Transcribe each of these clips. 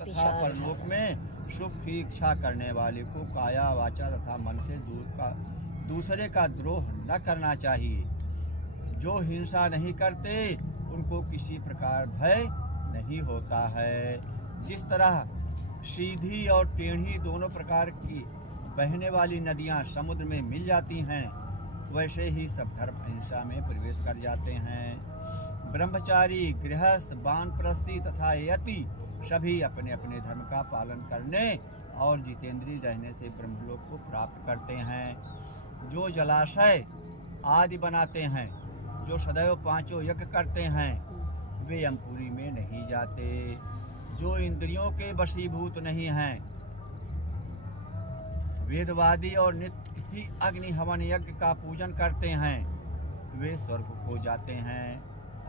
तथा परलोक में सुख की इच्छा करने वाले को काया वाचा तथा मन से दूसरे का द्रोह न करना चाहिए। जो हिंसा नहीं करते उनको किसी प्रकार भय नहीं होता है। जिस तरह सीधी और टेढ़ी दोनों प्रकार की बहने वाली नदियां समुद्र में मिल जाती हैं, वैसे ही सब धर्म अहिंसा में प्रवेश कर जाते हैं। ब्रह्मचारी, गृहस्थ, वानप्रस्थी तथा यति सभी अपने अपने धर्म का पालन करने और जितेंद्रिय रहने से ब्रह्मलोक को प्राप्त करते हैं। जो जलाशय आदि बनाते हैं, जो सदैव पांचों यज्ञ करते हैं, वे यमपुरी में नहीं जाते। जो इंद्रियों के वशीभूत नहीं हैं, वेदवादी और नित्य ही अग्नि हवन यज्ञ का पूजन करते हैं, वे स्वर्ग को जाते हैं।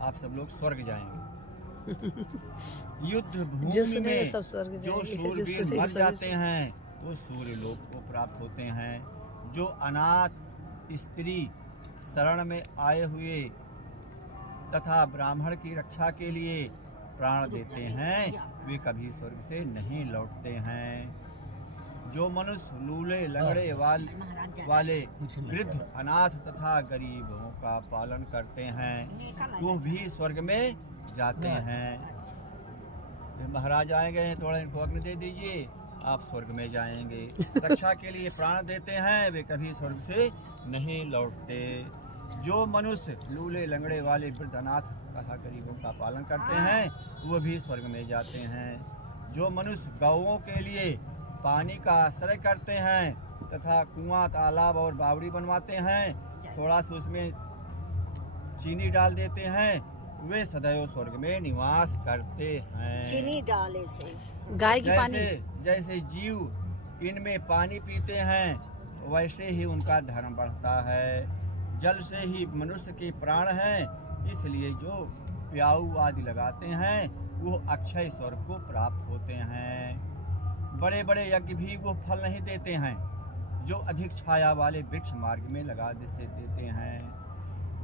आप सब लोग स्वर्ग जाएंगे। युद्ध भूमि में जो शूरवीर मर जाते हैं वो सूर्य लोक को प्राप्त होते हैं। जो अनाथ स्त्री शरण में आए हुए तथा ब्राह्मण की रक्षा के लिए प्राण देते हैं, वे कभी स्वर्ग से नहीं लौटते हैं। जो मनुष्य लूले लंगड़े वाले वृद्ध, अनाथ तथा गरीबों का पालन करते हैं, वो भी स्वर्ग में जाते हैं। महाराज आएंगे, थोड़ा इनको अग्नि दे दीजिए, आप स्वर्ग में जाएंगे। रक्षा के लिए प्राण देते हैं, वे कभी स्वर्ग से नहीं लौटते। जो मनुष्य लूले लंगड़े वाले वृद्ध, अनाथ तथा गरीबों का पालन करते हैं, वो भी स्वर्ग में जाते हैं। जो मनुष्य गौओं के लिए पानी का आश्रय करते हैं तथा कुआं, तालाब और बावड़ी बनवाते हैं, थोड़ा सा उसमें चीनी डाल देते हैं, वे सदैव स्वर्ग में निवास करते हैं। चीनी डाले से गाय की पानी, जैसे जीव इनमें पानी पीते हैं, वैसे ही उनका धर्म बढ़ता है। जल से ही मनुष्य के प्राण हैं, इसलिए जो प्याऊ आदि लगाते हैं वो अक्षय स्वर्ग को प्राप्त होते हैं। बड़े बड़े यज्ञ भी वो फल नहीं देते हैं, जो अधिक छाया वाले वृक्ष मार्ग में लगा देते हैं।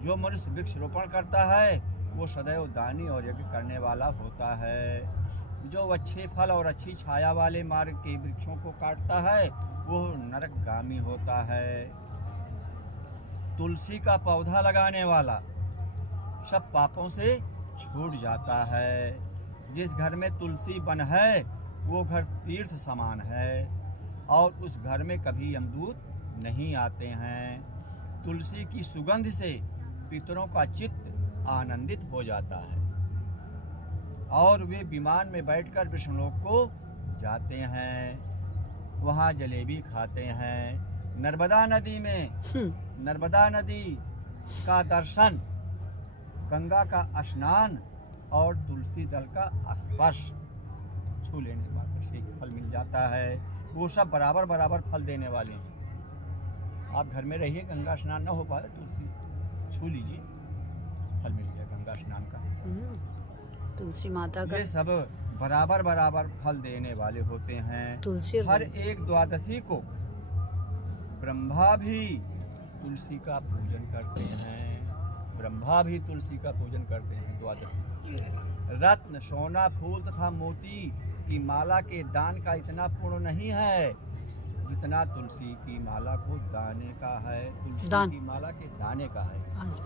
जो मनुष्य वृक्ष रोपण करता है वो सदैव दानी और यज्ञ करने वाला होता है। जो अच्छे फल और अच्छी छाया वाले मार्ग के वृक्षों को काटता है वो नरकगामी होता है। तुलसी का पौधा लगाने वाला सब पापों से छूट जाता है। जिस घर में तुलसी वन है वो घर तीर्थ समान है और उस घर में कभी यमदूत नहीं आते हैं। तुलसी की सुगंध से पितरों का चित्त आनंदित हो जाता है और वे विमान में बैठकर विष्णुलोक को जाते हैं, वहाँ जलेबी खाते हैं। नर्मदा नदी का दर्शन, गंगा का स्नान और तुलसी दल का स्पर्श छू लेने मात्र से फल मिल जाता है। वो सब बराबर बराबर फल देने वाले हैं। आप घर में रहिए, गंगा स्नान ना हो पाए, तुलसी छू लीजिए, फल मिल गया गंगा स्नान का। तुलसी माता का ये सब बराबर बराबर फल देने वाले होते हैं। तुलसी हर एक द्वादशी को ब्रह्मा भी तुलसी का पूजन करते हैं। ब्रह्मा भी तुलसी का पूजन करते हैं द्वादशी। रत्न, सोना, फूल तथा मोती की माला के दान का इतना पुण्य नहीं है जितना तुलसी की माला को दाने का है। तुलसी की माला के दाने का है,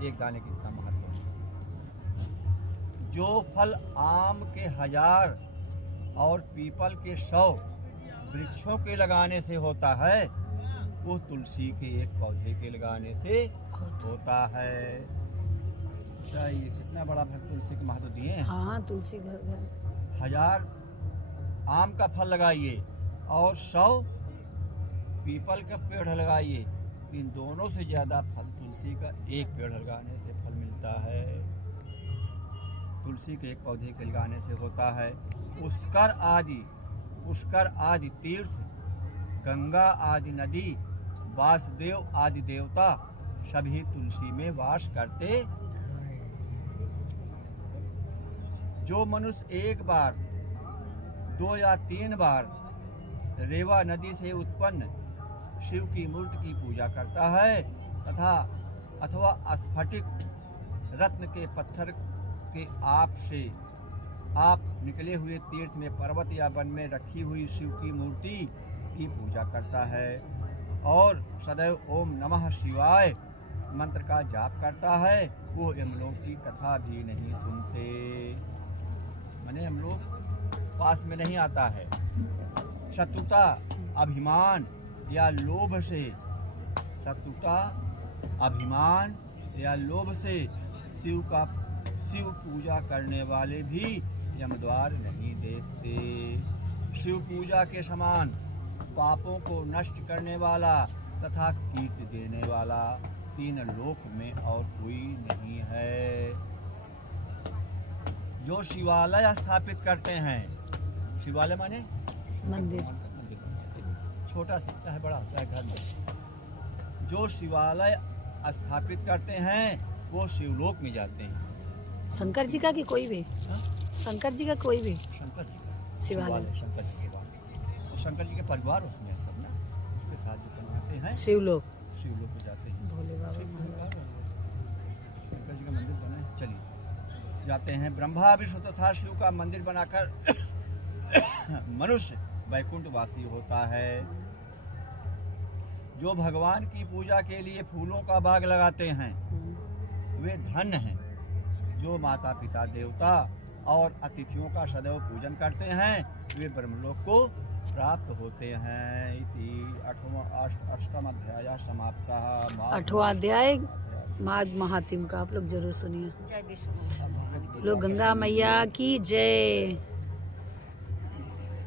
एक दाने की इतना महत्व है। जो फल आम के 1000 और पीपल के 100 वृक्षों के लगाने से होता है, वो तुलसी के एक पौधे के लगाने से होता है। ये कितना बड़ा तुलसी के महत्व दिए हैं। हाँ, तुलसी घर 1000 आम का फल लगाइए और 100 पीपल का पेड़ लगाइए, इन दोनों से ज्यादा फल तुलसी का एक पेड़ लगाने से फल मिलता है। तुलसी के एक पौधे के लगाने से होता है। पुष्कर आदि तीर्थ, गंगा आदि नदी, वासुदेव आदि देवता सभी तुलसी में वास करते। जो मनुष्य एक बार, 2 या 3 बार रेवा नदी से उत्पन्न शिव की मूर्ति की पूजा करता है अथवा स्फटिक रत्न के पत्थर के आप से आप निकले हुए तीर्थ में पर्वत या वन में रखी हुई शिव की मूर्ति की पूजा करता है और सदैव ओम नमः शिवाय मंत्र का जाप करता है, वो यमलोक की कथा भी नहीं सुनते। माने हम लोग पास में नहीं आता है। शत्रुता, अभिमान या लोभ से, शत्रुता, अभिमान या लोभ से शिव पूजा करने वाले भी यमद्वार नहीं देखते। शिव पूजा के समान पापों को नष्ट करने वाला तथा कीर्ति देने वाला तीन लोक में और कोई नहीं है। जो शिवालय स्थापित करते हैं, शिवालय माने मंदिर, छोटा सा चाहे बड़ा चाहे घर में, जो शिवालय स्थापित करते हैं वो शिवलोक में जाते हैं। शंकर जी का कि कोई भी, शंकर जी का कोई भी शंकर जी का शिवालय, शंकर जी के बाद और शंकर जी के परिवार उसमें है सब ना, उसके साथ जो बनाते हैं शिवलोक, शिवलोक में जाते हैं। भोले बाबा शंकर जी का मंदिर बना है, चलिए जाते हैं। ब्रह्मा विष्णु तथा शिव का मंदिर बनाकर मनुष्य वैकुंठवासी होता है। जो भगवान की पूजा के लिए फूलों का बाग लगाते हैं वे धन्य हैं। जो माता पिता देवता और अतिथियों का सदैव पूजन करते हैं वे ब्रह्मलोक को प्राप्त होते हैं। इति अष्टम अध्याय समाप्त। 8वां अध्याय माघ महात्म का आप लोग जरूर सुनिए। लोग गंगा मैया की जय,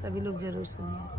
सभी लोग जरूर सुनिए।